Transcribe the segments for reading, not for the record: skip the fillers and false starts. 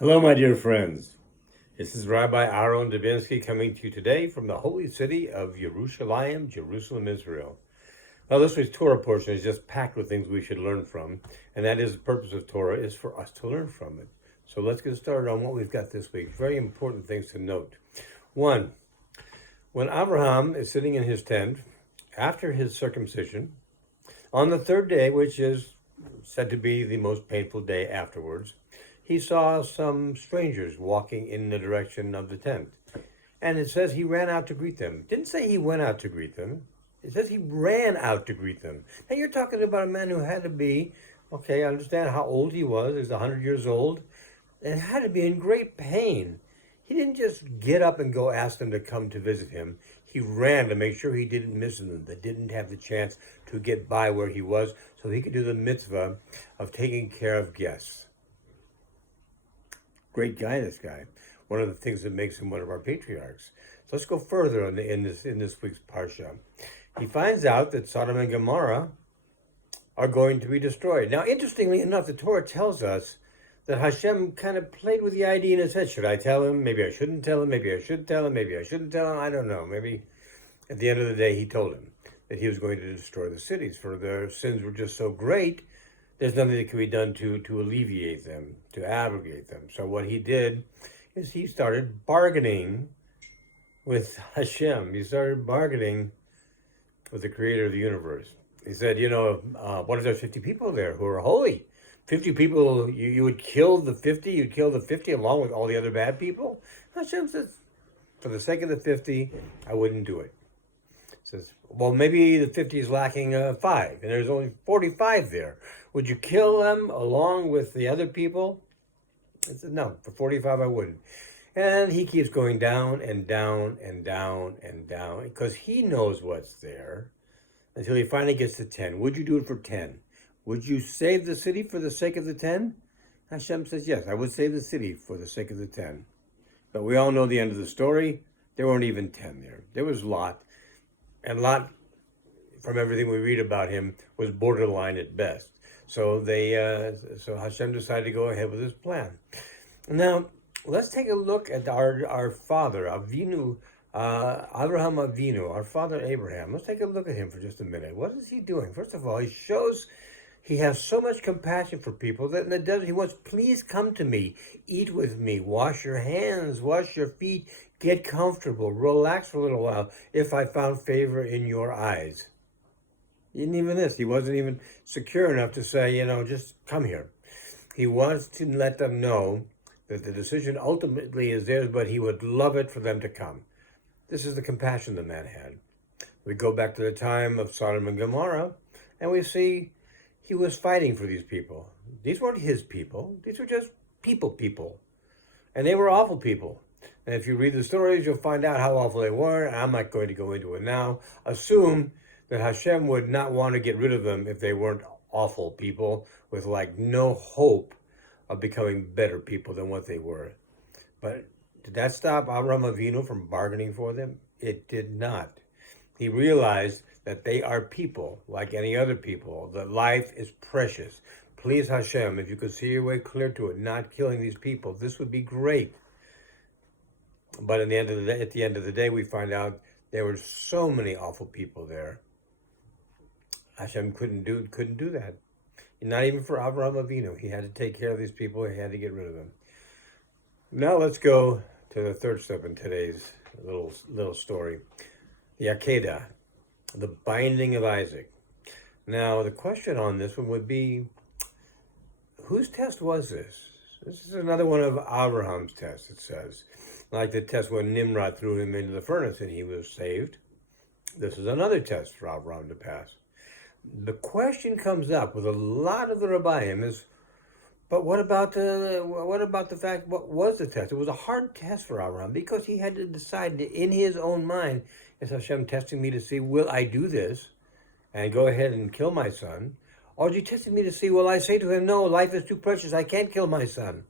Hello, my dear friends. This is Rabbi Aharon Dobinsky coming to you today from the holy city of Yerushalayim, Jerusalem, Israel. Now, this week's Torah portion is just packed with things we should learn from, and that is the purpose of Torah is for us to learn from it. So let's get started on what we've got this week. Very important things to note. One, when Abraham is sitting in his tent after his circumcision, on the third day, which is said to be the most painful day afterwards, he saw some strangers walking in the direction of the tent. And it says he ran out to greet them. It didn't say he went out to greet them. It says he ran out to greet them. Now you're talking about a man who had to be, okay, I understand how old he was. He was 100 years old. And had to be in great pain. He didn't just get up and go ask them to come to visit him. He ran to make sure he didn't miss them, that didn't have the chance to get by where he was so he could do the mitzvah of taking care of guests. Great guy, this guy. One of the things that makes him one of our patriarchs. So let's go further in this week's parsha. He finds out that Sodom and Gomorrah are going to be destroyed. Now, interestingly enough, the Torah tells us that Hashem kind of played with the idea in his head. Should I tell him? Maybe I shouldn't tell him. Maybe I should tell him. Maybe I shouldn't tell him. I don't know. Maybe at the end of the day, he told him that he was going to destroy the cities, for their sins were just so great. There's nothing that can be done to alleviate them, to abrogate them. So what he did is he started bargaining with Hashem. He started bargaining with the creator of the universe. He said, what if there's 50 people there who are holy? 50 people, you would kill the 50, you'd kill the 50 along with all the other bad people? Hashem says, for the sake of the 50, I wouldn't do it. Says, well, maybe the 50 is lacking 5, and there's only 45 there. Would you kill them along with the other people? I said, no, for 45 I wouldn't. And he keeps going down and down and down and down because he knows what's there until he finally gets to 10. Would you do it for 10? Would you save the city for the sake of the 10? Hashem says, yes, I would save the city for the sake of the 10. But we all know the end of the story. There weren't even 10 there. There was Lot. And Lot, from everything we read about him, was borderline at best. So so Hashem decided to go ahead with his plan. Now, let's take a look at our father, Avinu, Abraham Avinu, our father Abraham. Let's take a look at him for just a minute. What is he doing? First of all, he shows he has so much compassion for people that in the desert he wants, please come to me, eat with me, wash your hands, wash your feet, get comfortable, relax for a little while if I found favor in your eyes. Even this, he wasn't even secure enough to say, just come here. He wants to let them know that the decision ultimately is theirs, but he would love it for them to come. This is the compassion the man had. We go back to the time of Sodom and Gomorrah, and we see he was fighting for these people. These weren't his people. These were just people. And they were awful people. And if you read the stories, you'll find out how awful they were. I'm not going to go into it now. Assume that Hashem would not want to get rid of them if they weren't awful people with no hope of becoming better people than what they were. But did that stop Abraham Avinu from bargaining for them? It did not. He realized that they are people like any other people, that life is precious. Please, Hashem, if you could see your way clear to it, not killing these people, this would be great. But at the end of the day, we find out there were so many awful people there. Hashem couldn't do that. Not even for Abraham Avinu. He had to take care of these people. He had to get rid of them. Now let's go to the third step in today's little story. The Akedah, the binding of Isaac. Now, the question on this one would be, whose test was this? This is another one of Abraham's tests, it says. Like the test when Nimrod threw him into the furnace and he was saved. This is another test for Abraham to pass. The question comes up with a lot of the Rabbiim is, but what about the fact, what was the test? It was a hard test for Abraham because he had to decide in his own mind, is Hashem testing me to see, will I do this and go ahead and kill my son? Or is he testing me to see, will I say to him, no, life is too precious, I can't kill my son?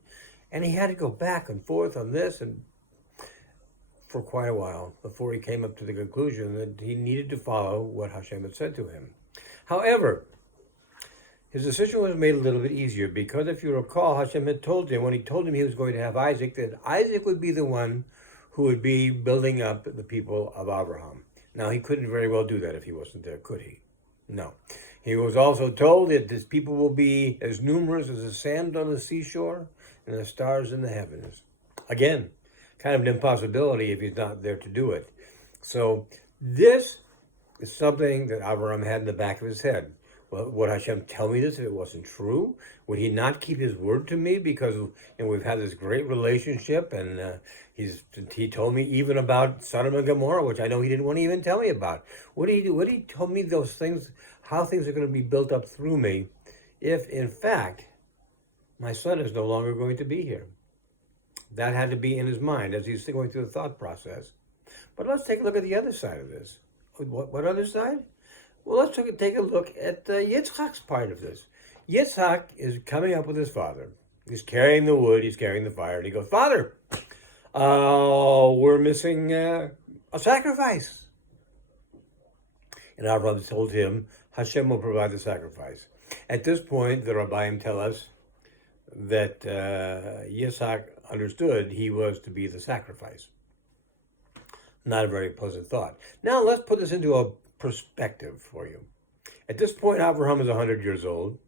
And he had to go back and forth on this and for quite a while before he came up to the conclusion that he needed to follow what Hashem had said to him. However, His decision was made a little bit easier because if you recall, Hashem had told him, when he told him he was going to have Isaac, that Isaac would be the one who would be building up the people of Abraham. Now, he couldn't very well do that if he wasn't there, could he? No. He was also told that his people will be as numerous as the sand on the seashore and the stars in the heavens. Again, kind of an impossibility if he's not there to do it. So this is something that Abraham had in the back of his head. Well, would Hashem tell me this if it wasn't true? Would he not keep his word to me? Because we've had this great relationship, and he told me even about Sodom and Gomorrah, which I know he didn't want to even tell me about. Would he tell me those things, how things are going to be built up through me, if in fact my son is no longer going to be here? That had to be in his mind as he's going through the thought process. But let's take a look at the other side of this. What other side? Well, let's take a look at Yitzchak's part of this. Yitzchak is coming up with his father. He's carrying the wood, he's carrying the fire, and he goes, "Father, we're missing a sacrifice." And Abraham told him, Hashem will provide the sacrifice. At this point, the Rabbiim tell us that Yitzchak understood he was to be the sacrifice. Not a very pleasant thought. Now, let's put this into a perspective for you. At this point, Abraham is 100 years old.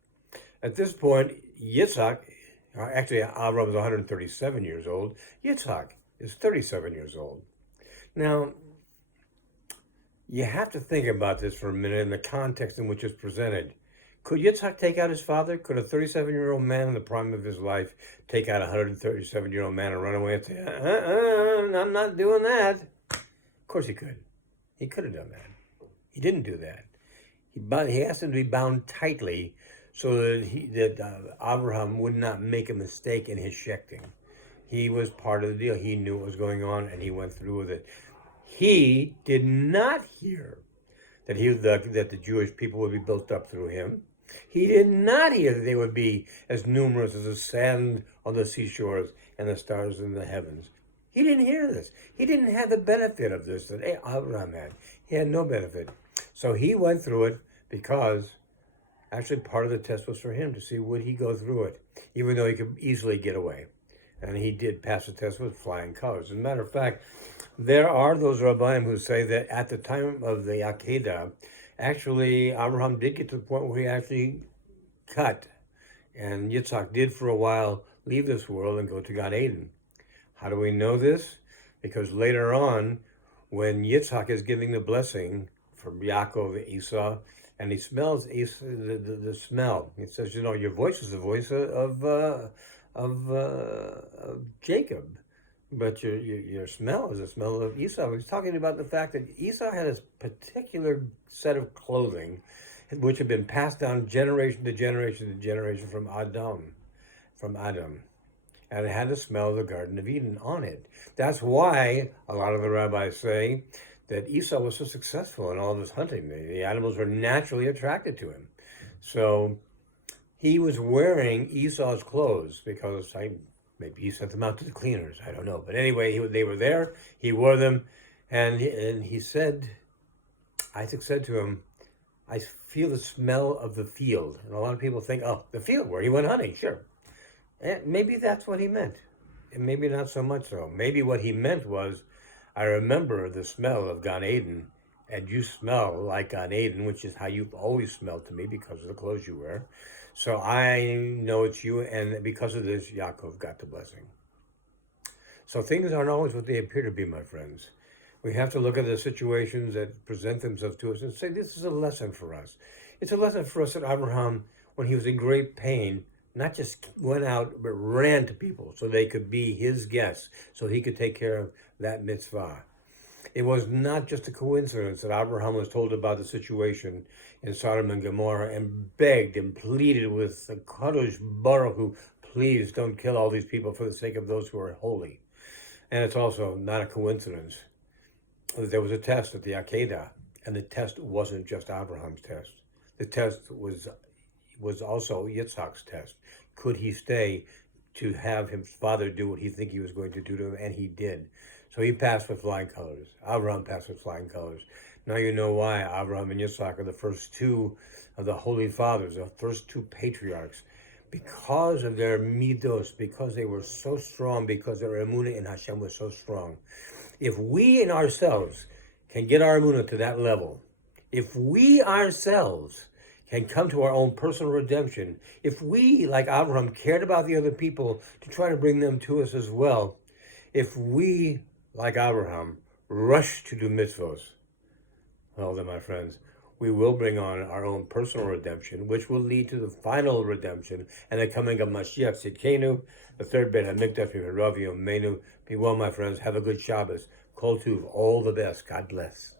At this point, Yitzhak, actually Abraham is 137 years old. Yitzhak is 37 years old. Now, you have to think about this for a minute in the context in which it's presented. Could Yitzhak take out his father? Could a 37-year-old man in the prime of his life take out a 137-year-old man and run away and say, I'm not doing that? Of course he could. He could have done that. He didn't do that. He asked him to be bound tightly so that Abraham would not make a mistake in his shechting. He was part of the deal. He knew what was going on, and he went through with it. He did not hear that the Jewish people would be built up through him. He did not hear that they would be as numerous as the sand on the seashores and the stars in the heavens. He didn't hear this. He didn't have the benefit of this that Abraham had. He had no benefit. So he went through it because actually part of the test was for him to see would he go through it, even though he could easily get away. And he did pass the test with flying colors. As a matter of fact, there are those rabbiim who say that at the time of the Akedah, actually Abraham did get to the point where he actually cut. And Yitzhak did for a while leave this world and go to Gan Eden. How do we know this? Because later on, when Yitzhak is giving the blessing from Yaakov and Esau, and he smells the smell. It says, your voice is the voice of Jacob, but your smell is the smell of Esau. He's talking about the fact that Esau had a particular set of clothing which had been passed down generation to generation to generation from Adam. And it had the smell of the Garden of Eden on it. That's why a lot of the rabbis say that Esau was so successful in all of his hunting. The animals were naturally attracted to him. So he was wearing Esau's clothes because maybe he sent them out to the cleaners. I don't know. But anyway, they were there. He wore them. And he said, Isaac said to him, I feel the smell of the field. And a lot of people think, the field where he went hunting, sure. And maybe that's what he meant. And maybe not so much so. Maybe what he meant was, I remember the smell of Gan Eden, and you smell like Gan Eden, which is how you've always smelled to me because of the clothes you wear. So I know it's you, and because of this, Yaakov got the blessing. So things aren't always what they appear to be, my friends. We have to look at the situations that present themselves to us and say, this is a lesson for us. It's a lesson for us that Abraham, when he was in great pain, not just went out, but ran to people so they could be his guests, so he could take care of that mitzvah. It was not just a coincidence that Abraham was told about the situation in Sodom and Gomorrah and begged and pleaded with the Kadosh Baruch Hu, please don't kill all these people for the sake of those who are holy. And it's also not a coincidence that there was a test at the Akedah, and the test wasn't just Abraham's test. The test was also Yitzhak's test. Could he stay to have his father do what he think he was going to do to him? And he did. So he passed with flying colors. Abraham passed with flying colors. Now you know why Abraham and Yitzhak are the first two of the Holy Fathers, the first two patriarchs. Because of their midos, because they were so strong, because their emunah in Hashem was so strong. If we in ourselves can get our emunah to that level, if we ourselves can come to our own personal redemption, if we, like Abraham, cared about the other people to try to bring them to us as well, if we, like Abraham, rush to do mitzvos, well then, my friends, we will bring on our own personal redemption, which will lead to the final redemption and the coming of Mashiach Tzidkenu, the third Beit HaMikdash, Rav Yomeinu. Be well, my friends. Have a good Shabbos. Kol Tuv. All the best. God bless.